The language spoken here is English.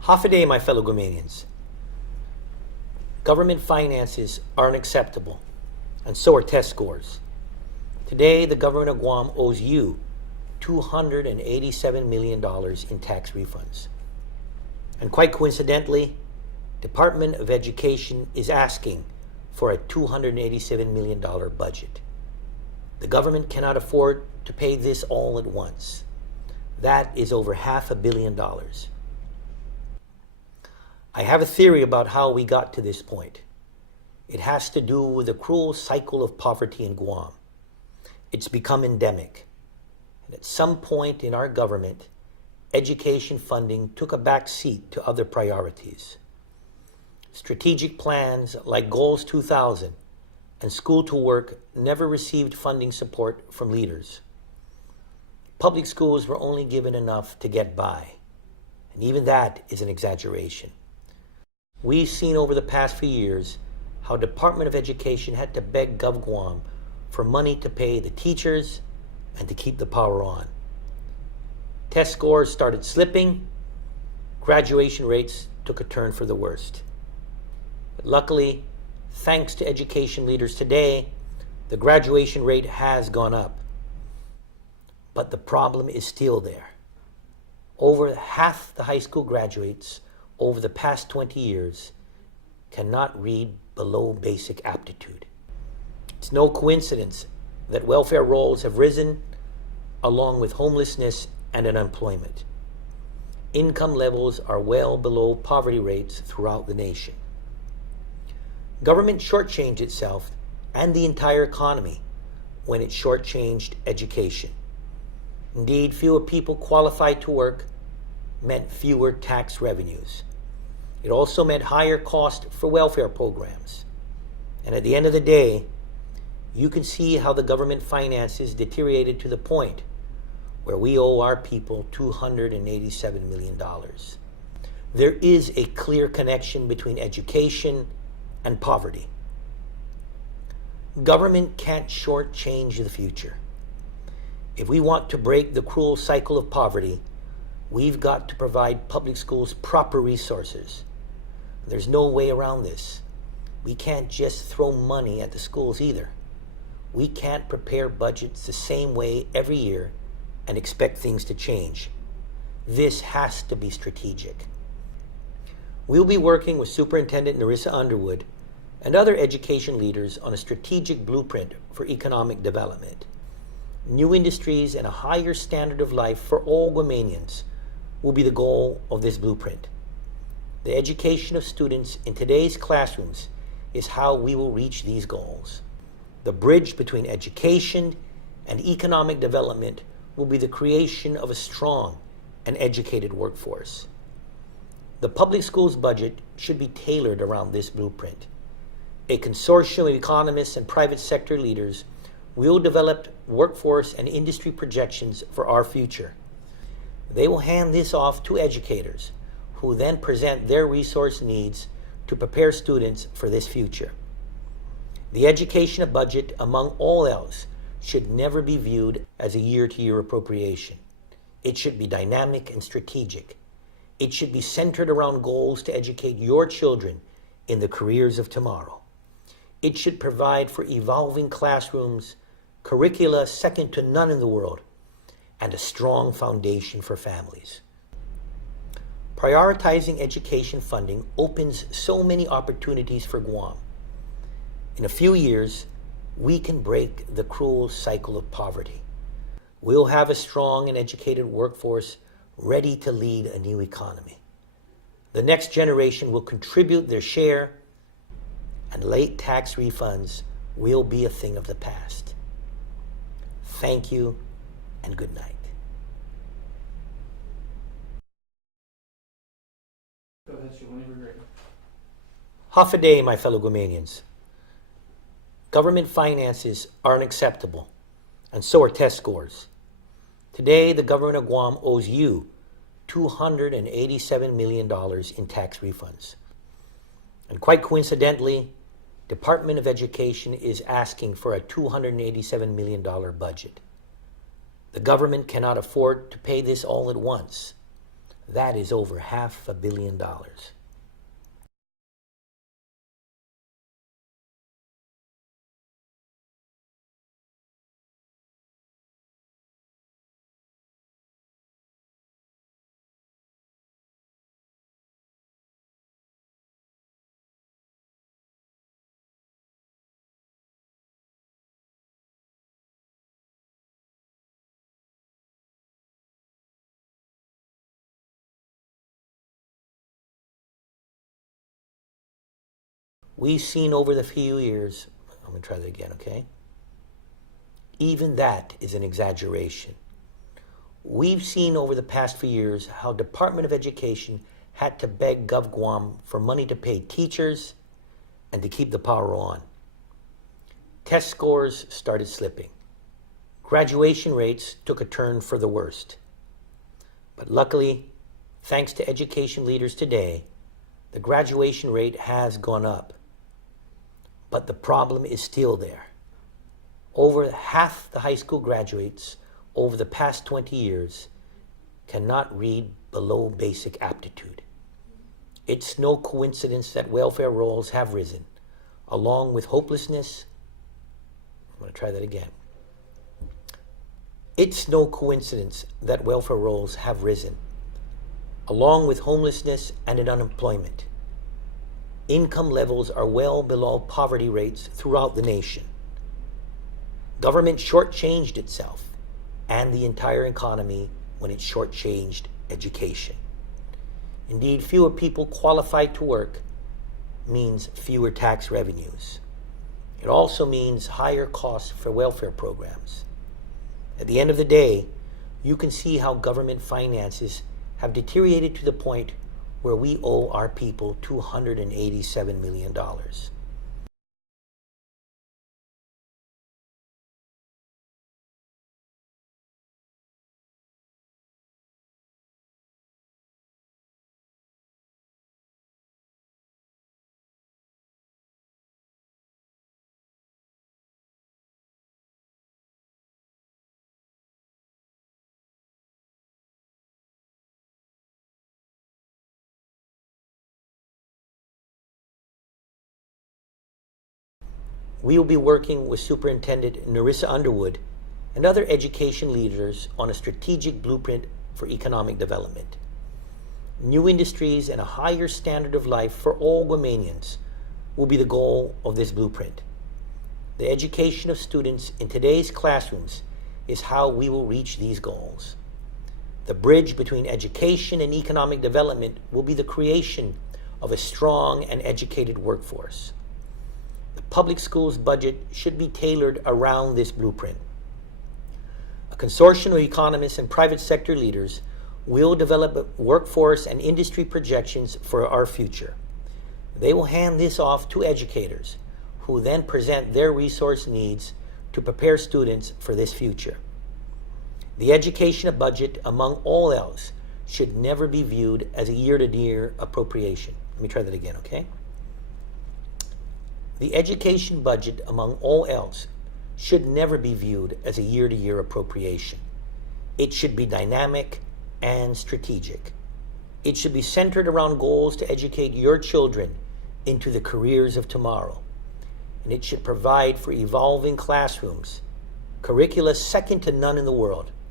Half a day, my fellow Guamanians. Government finances are unacceptable, and so are test scores. Today, the government of Guam owes you $287 million in tax refunds. And quite coincidentally, Department of Education is asking for a $287 million budget. The government cannot afford to pay this all at once. That is over $500 million. I have a theory about how we got to this point. It has to do with the cruel cycle of poverty in Guam. It's become endemic. And at some point in our government, education funding took a back seat to other priorities. Strategic plans like Goals 2000 and School to Work never received funding support from leaders. Public schools were only given enough to get by, and even that is an exaggeration. We've seen over the past few years how Department of Education had to beg Gov Guam for money to pay the teachers and to keep the power on. Test scores started slipping, graduation rates took a turn for the worst. But luckily, thanks to education leaders today, the graduation rate has gone up. But the problem is still there. Over half the high school graduates over the past 20 years cannot read below basic aptitude. It's no coincidence that welfare rolls have risen along with homelessness and unemployment. Income levels are well below poverty rates throughout the nation. Government shortchanged itself and the entire economy when it shortchanged education. Indeed, fewer people qualified to work meant fewer tax revenues. It also meant higher cost for welfare programs. And at the end of the day, you can see how the government finances deteriorated to the point where we owe our people $287 million. There is a clear connection between education and poverty. Government can't shortchange the future. If we want to break the cruel cycle of poverty, we've got to provide public schools proper resources. There's no way around this. We can't just throw money at the schools either. We can't prepare budgets the same way every year and expect things to change. This has to be strategic. We'll be working with Superintendent Narissa Underwood and other education leaders on a strategic blueprint for economic development. New industries and a higher standard of life for all Guamanians will be the goal of this blueprint. The education of students in today's classrooms is how we will reach these goals. The bridge between education and economic development will be the creation of a strong and educated workforce. The public schools budget should be tailored around this blueprint. A consortium of economists and private sector leaders will develop workforce and industry projections for our future. They will hand this off to educators, who then present their resource needs to prepare students for this future. The education budget, among all else, should never be viewed as a year-to-year appropriation. It should be dynamic and strategic. It should be centered around goals to educate your children in the careers of tomorrow. It should provide for evolving classrooms, curricula second to none in the world, and a strong foundation for families. Prioritizing education funding opens so many opportunities for Guam. In a few years, we can break the cruel cycle of poverty. We'll have a strong and educated workforce ready to lead a new economy. The next generation will contribute their share, and late tax refunds will be a thing of the past. Thank you, and good night. Go ahead, Stu, whenever you're ready. Half a day, my fellow Guamanians. Government finances are unacceptable, and so are test scores. Today, the government of Guam owes you $287 million in tax refunds. And quite coincidentally, Department of Education is asking for a $287 million budget. The government cannot afford to pay this all at once. That is over $500 million. We've seen over the few years, I'm going to try that again, okay? Even that is an exaggeration. We've seen over the past few years how Department of Education had to beg Gov Guam for money to pay teachers and to keep the power on. Test scores started slipping. Graduation rates took a turn for the worst. But luckily, thanks to education leaders today, the graduation rate has gone up. But the problem is still there. Over half the high school graduates over the past 20 years cannot read below basic aptitude. It's no coincidence that welfare rolls have risen, along with hopelessness. I'm going to try that again. It's no coincidence that welfare rolls have risen, along with homelessness and unemployment. Income levels are well below poverty rates throughout the nation. Government shortchanged itself and the entire economy when it shortchanged education. Indeed, fewer people qualified to work means fewer tax revenues. It also means higher costs for welfare programs. At the end of the day, you can see how government finances have deteriorated to the point where we owe our people $287 million. We will be working with Superintendent Narissa Underwood and other education leaders on a strategic blueprint for economic development. New industries and a higher standard of life for all Guamanians will be the goal of this blueprint. The education of students in today's classrooms is how we will reach these goals. The bridge between education and economic development will be the creation of a strong and educated workforce. The public schools budget should be tailored around this blueprint. A consortium of economists and private sector leaders will develop workforce and industry projections for our future. They will hand this off to educators, who then present their resource needs to prepare students for this future. The education budget, among all else, should never be viewed as a year-to-year appropriation. Let me try that again, okay? The education budget, among all else, should never be viewed as a year-to-year appropriation. It should be dynamic and strategic. It should be centered around goals to educate your children into the careers of tomorrow. And it should provide for evolving classrooms, curricula second to none in the world,